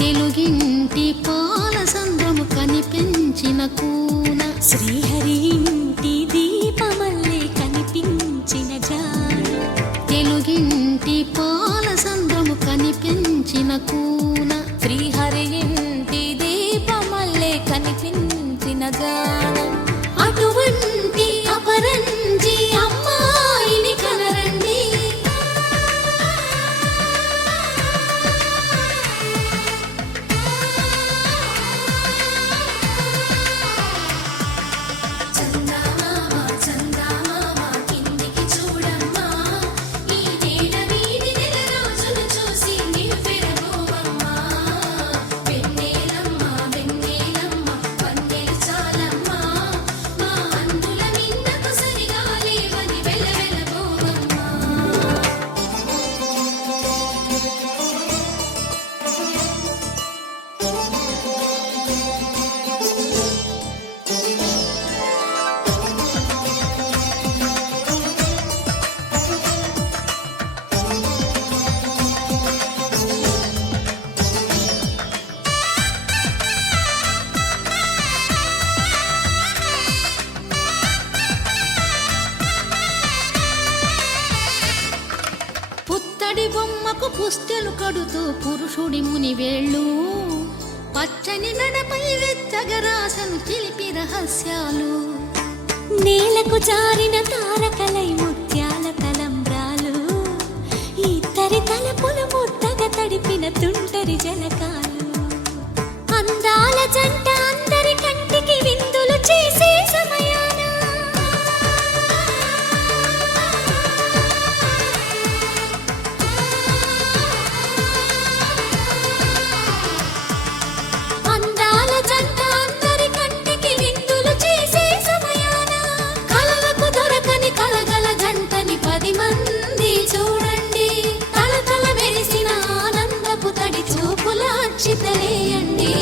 తెలుగింటి పాలసంద్రము కనిపించిన కూన శ్రీహరి ఇంటి దీపమల్లే కనిపించిన జాడ తెలుగింటి పాలసంద్రము కనిపించిన కూన శ్రీహరి ఇంటి దీపమల్లే కనిపించిన జాడ అటువంటి అపరంజి అమ్మాయిని కనరండి పుత్తడి బొమ్మకు పుస్తెలు కడుతూ పురుషుడి ముని వేళ్ళు పచ్చని నడపై వెచ్చగరాసను చిలిపి రహస్యాలు నేలకు జారిన తారకలై ముత్యాల తలంబ్రాలు ఇద్దరి తలపులు ముద్దగా తడిపిన తుంటరి జలకాలు అందాల జంట అందరి కంటికి విందులు చేసే సమయాన అందాల జంట అందరి కంటికి విందులు చేసే సమయాన కలలకు దొరకని కలగల జంటని 10 మంది చూడండి తలతల మెరిసిన ఆనందపు తడి చూపుల అక్షితలేయండి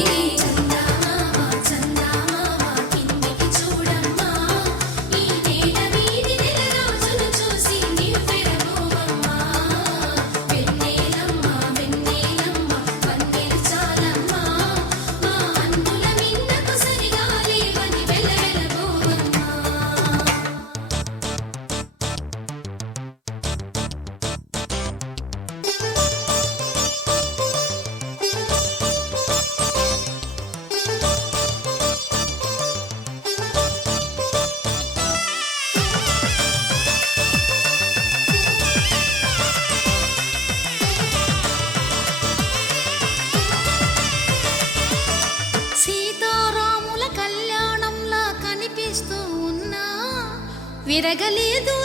సీతారాముల కళ్యాణంలా కనిపిస్తూ ఉన్నా విరగలేదు